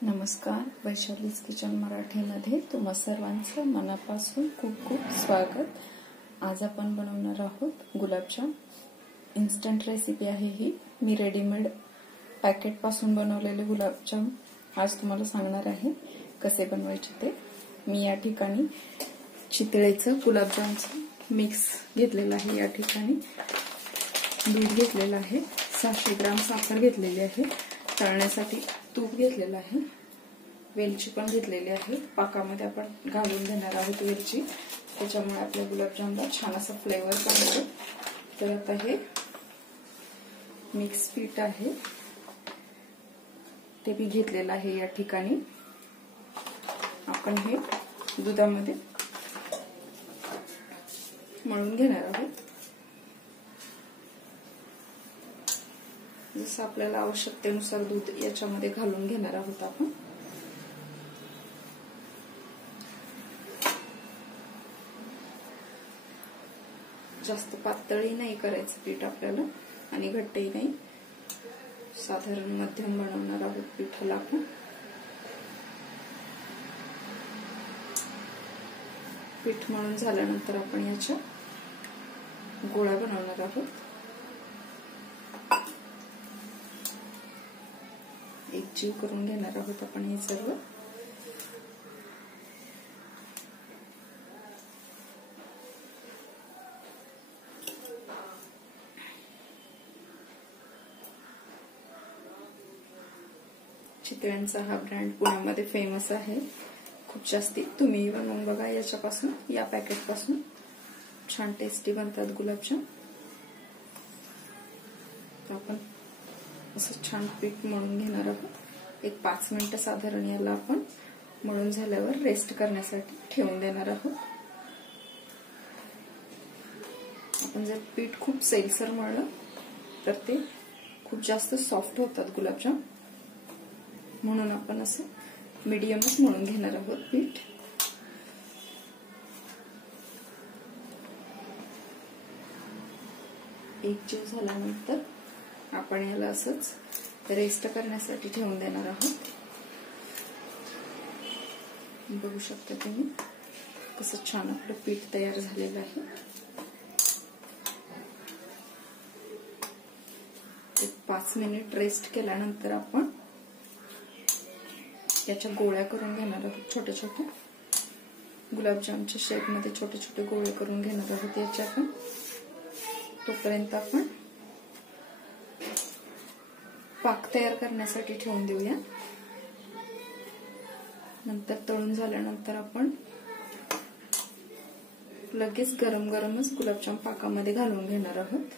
नमस्कार, वैशालीज किचन मराठीमध्ये तुम्हा सर्वांचं मनापासून खूप खूप स्वागत। आज आपण बनवणार आहोत गुलाबजाम। इन्स्टंट रेसिपी आहे ही। मी रेडीमेड पॅकेट पासून बनवलेले गुलाबजाम आज तुम्हाला सांगणार आहे कसे बनवायचे ते। मी या ठिकाणी चितळेचं गुलाबजामचं मिक्स घेतलेलं आहे। या ठिकाणी दूध घेतलेलं आहे, 600 ग्राम साखर घेतलेली आहे, तळण्यासाठी तूप घेतलेलं आहे, वेलची पण घेतलेली आहे। पाकामध्ये आपण घालून घेणार आहोत वेलची, त्याच्यामुळे आपल्या गुलाबजामला छान असा फ्लेवर पण येतो। तर आता हे मिक्स पीठ आहे ते मी घेतलेलं आहे। या ठिकाणी आपण हे दुधामध्ये मळून घेणार आहोत। जसं आपल्याला आवश्यकतेनुसार दूध याच्यामध्ये घालून घेणार आहोत आपण। जास्त पातळही नाही करायचं पीठ आपल्याला आणि घट्टही नाही, साधारण मध्यम बनवणार आहोत पिठाला आपण। पीठ मळून झाल्यानंतर आपण याच्या गोळा बनवणार आहोत। एकजीव करून घेणार आहोत आपण हे सर्व। चितळ्यांचा हा ब्रँड पुण्यामध्ये फेमस आहे खूप जास्ती। तुम्ही बनवून बघा याच्यापासून, या पॅकेट पासून छान टेस्टी बनतात गुलाबजाम। आपण असं छान पीठ मळून घेणार आहोत। एक 5 मिनिटं साधारण याला आपण मळून झाल्यावर रेस्ट करण्यासाठी ठेवून देणार आहोत। आपण जर पीठ खूप सैलसर मळलं तर ते खूप जास्त सॉफ्ट होतात गुलाबजाम, म्हणून आपण असं मीडियमच मळून घेणार आहोत पीठ। एकजीव झाल्यानंतर आपण याला असंच रेस्ट करण्यासाठी ठेवून देणार आहोत। बघू शकता तुम्ही कसं छान आपलं पीठ तयार झालेलं आहे। एक 5 मिनिट रेस्ट केल्यानंतर आपण याच्या गोळ्या करून घेणार आहोत। छोटे छोटे गुलाबजामच्या शेप मध्ये छोटे छोटे गोळे करून घेणार आहोत याच्या आपण। तोपर्यंत आपण पाक तयार करण्यासाठी ठेवून देऊया। नंतर तळून झाल्यानंतर आपण लगेच गरम गरमच गुलाबजाम पाकामध्ये घालून घेणार आहोत।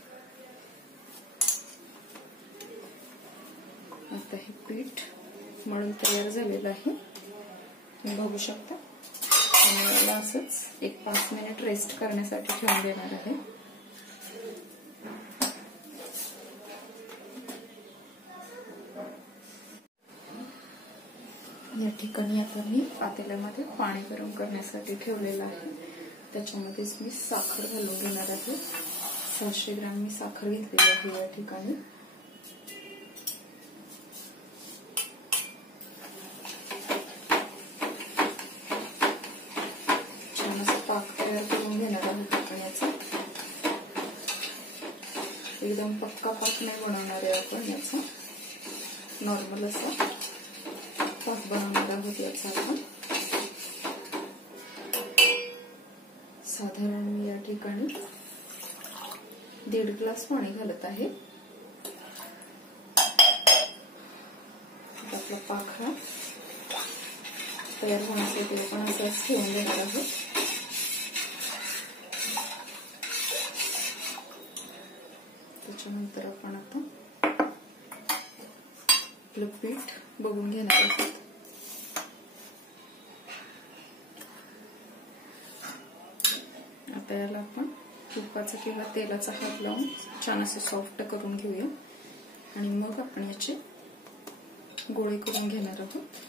आता हे पीठ मळून तयार झालेलं आहे, तुम्ही बघू शकता। आणि याला असंच एक 5 मिनिट रेस्ट करण्यासाठी ठेवून देणार आहे। या ठिकाणी आता मी पातेल्यामध्ये पाणी गरम करण्यासाठी ठेवलेलं आहे, त्याच्यामध्येच मी साखर घालून घेणार आहे। 600 ग्राम मी साखर घेतलेली आहे या ठिकाणी। छान असं पाक तयार करून घेणार आहोत आपण याचा। एकदम पक्का पाक नाही बनवणार आहे आपण याचा, नॉर्मल असा पाक बनवणार आहोत याचा आपण। साधारण मी या ठिकाणी 1.5 ग्लास पाणी घालत आहे। आपला पाक हा तयार होण्यासाठी आपण असंच ठेवून देणार आहोत। त्याच्यानंतर आपण आता आपलं पीठ बघून घेणार आहोत। आता याला आपण तुपाचा किंवा तेलाचा हात लावून छान असे सॉफ्ट करून घेऊया आणि मग आपण याचे गोळे करून घेणार आहोत।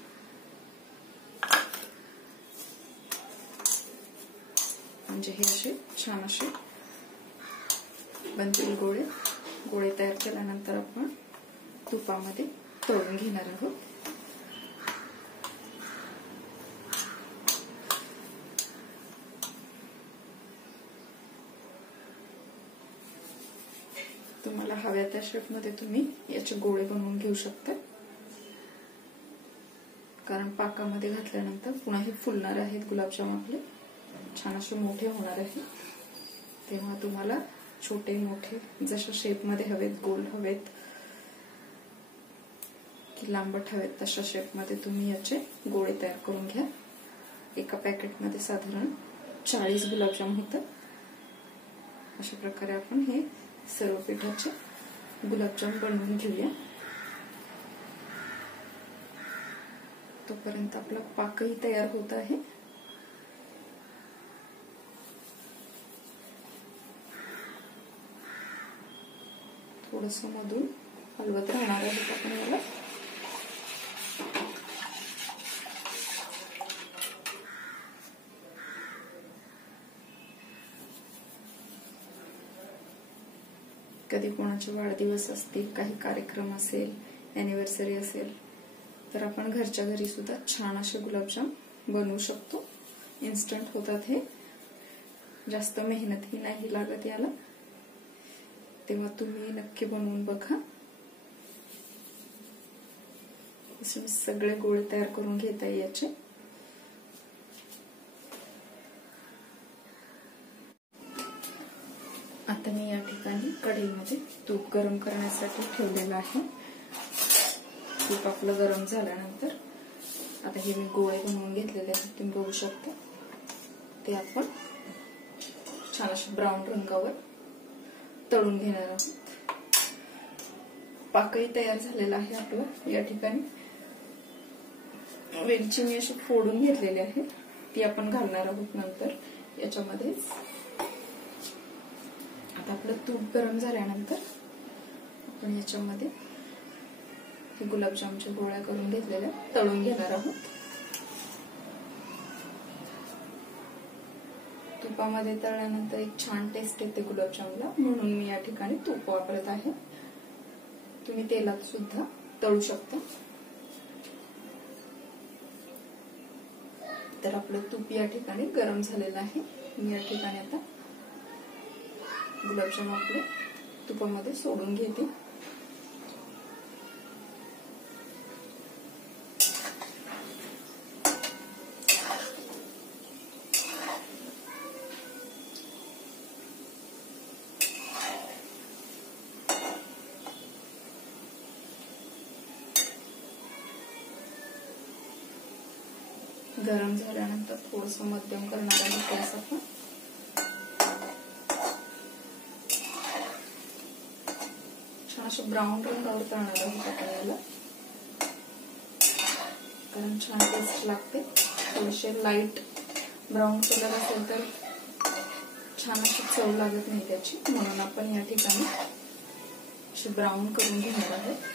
म्हणजे हे असे छान असे बनतील गोळे। गोळे तयार केल्यानंतर आपण तुपामध्ये तळून घेणार आहोत। त्या शेपमध्ये तुम्ही याचे गोळे बनवून घेऊ शकता, कारण पाकामध्ये घातल्यानंतर पुन्हा हे फुलणार आहेत गुलाबजाम आपले, छान असे मोठे होणार आहेत. तेव्हा तुम्हाला छोटे मोठे जशा शेपमध्ये हवेत, गोल हवेत की लांबट हवेत, तशा शेपमध्ये तुम्ही याचे गोळे तयार करून घ्या. एका पॅकेटमध्ये साधारण 40 गुलाबजाम होतात. अशा प्रकारे आपण हे सर्व पिठाचे गुलाबजाम बनवून घेऊया. तोपर्यंत आपला पाकही तयार होत आहे. थोडंसं मधून हलवत राहणार आहे आपण याला. कधी कोणाचे वाढदिवस असतील, काही कार्यक्रम असेल, अॅनिव्हर्सरी असेल, तर आपण घरच्या घरी सुद्धा छान असे गुलाबजाम बनवू शकतो. इन्स्टंट होतात हे, जास्त मेहनतही नाही लागत याला. तेव्हा तुम्ही नक्की बनवून बघा. सगळे गोळे तयार करून घेता याचे. आता मी या ठिकाणी कढईमध्ये तूप गरम करण्यासाठी ठेवलेलं आहे. तूप आपलं गरम झाल्यानंतर आता हे मी गोळे बनवून घेतलेले आहेत, तुम्ही बघू शकता. ते आपण छान असे ब्राऊन रंगावर तळून घेणार आहोत. पाकही तयार झालेला आहे आपला. या ठिकाणी वेलची मी अशी फोडून घेतलेली आहे, ती आपण घालणार आहोत नंतर याच्यामध्ये. आता आपलं तूप गरम झाल्यानंतर आपण याच्यामध्ये हे गुलाबजामच्या गोळ्या करून घेतलेल्या तळून घेणार आहोत. तुपामध्ये तळल्यानंतर एक छान टेस्ट येते गुलाबजामला, म्हणून मी या ठिकाणी तूप वापरत आहे. तुम्ही तेलात सुद्धा तळू शकता. तर आपलं तूप या ठिकाणी गरम झालेलं आहे. मी या ठिकाणी आता गुलाबजाम आपले तुपामध्ये सोडून घेते. गरम झाल्यानंतर थोडंसं मध्यम करणार आहे गॅस आपण. छान असं ब्राऊन रंगावर तळणार आहोत आपण याला, कारण छान टेस्ट लागते. थोडेसे लाईट ब्राऊन कलर असेल तर छान अशी चव लागत नाही त्याची, म्हणून आपण या ठिकाणी असे ब्राऊन करून घेणार आहोत.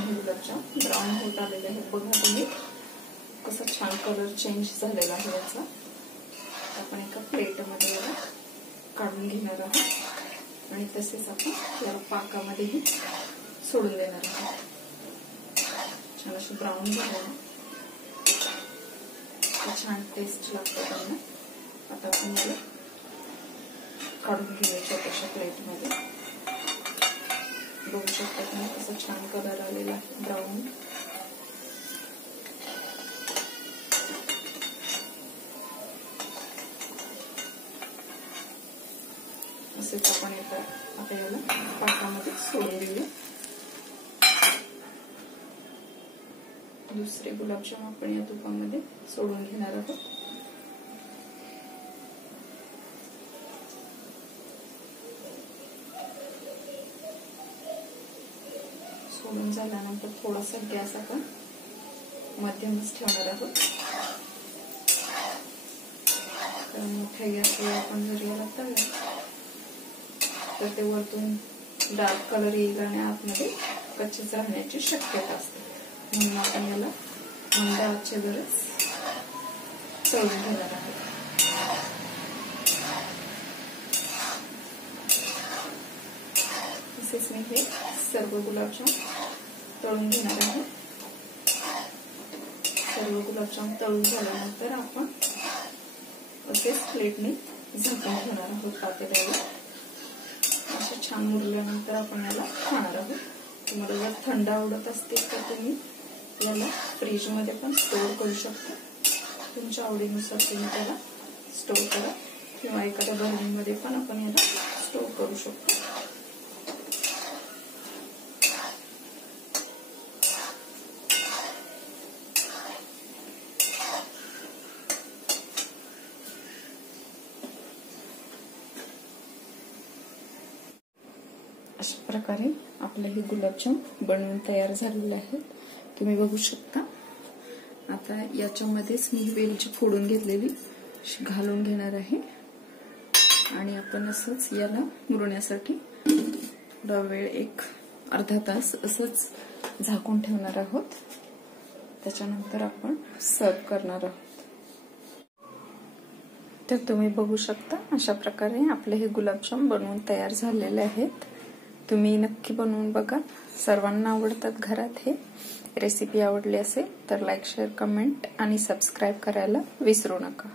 गुलाबजाम ब्राऊन होत आलेले आहेत. बघा तुम्ही कसं छान कलर चेंज झालेला आहे याचा. आपण एका प्लेटमध्ये याला काढून घेणार आहोत आणि तसेच आपण याला पाकामध्येही सोडून देणार आहोत. छान असे ब्राऊन झाले, छान टेस्ट लागतो त्यांना. आता आपण याला काढून घेऊया छोट्याशा प्लेटमध्ये. बघू शकता तुम्ही कसं छान कलर आलेला आहे ब्राऊन. असेच आपण आता याला पाकामध्ये सोडून देऊया. दुसरे गुलाबजाम आपण या तुपामध्ये सोडून घेणार आहोत. तळून झाल्यानंतर थोडासा गॅस आपण मध्यमच ठेवणार आहोत. तर मोठ्या गॅसवर आपण जर याला तळलं तर ते वरतून डार्क कलर येईल आणि आतमध्ये कच्चेच राहण्याची शक्यता असते. म्हणून आपण याला मंद आचेवरच तळून घेणार आहोत. तसेच मी हे सर्व गुलाबजाम तळून घेणार आहे. सर्व गुलाबजाम तळून झाल्यानंतर आपण असेच प्लेटने झाकून ठेवणार आहोत पातेल्यावर. असे छान मुरल्यानंतर आपण याला खाणार आहोत. तुम्हाला जर थंड आवडत असतील तर तुम्ही याला फ्रीजमध्ये पण स्टोअर करू शकता. तुमच्या आवडीनुसार तुम्ही त्याला स्टोअर करा किंवा एखाद्या बरणीमध्ये पण आपण याला स्टोअर करू शकतो. अशा प्रकारे आपले हे गुलाबजाम बनवून तयार झालेले आहेत. तुम्ही बघू शकता. आता याच्यामध्येच मी वेलची फोडून घेतलेली घालून घेणार आहे आणि आपण असंच याला मुरण्यासाठी थोडा वेळ एक अर्धा तास असंच झाकून ठेवणार आहोत. त्याच्यानंतर आपण सर्व करणार आहोत. तर तुम्ही बघू शकता अशा प्रकारे आपले हे गुलाबजाम बनवून तयार झालेले आहेत. तुम्ही नक्की बनवून बघा. सर्वांना आवडतात घरात हे. रेसिपी आवडली असेल तर लाईक, शेअर, कमेंट आणि सबस्क्राईब करायला विसरू नका.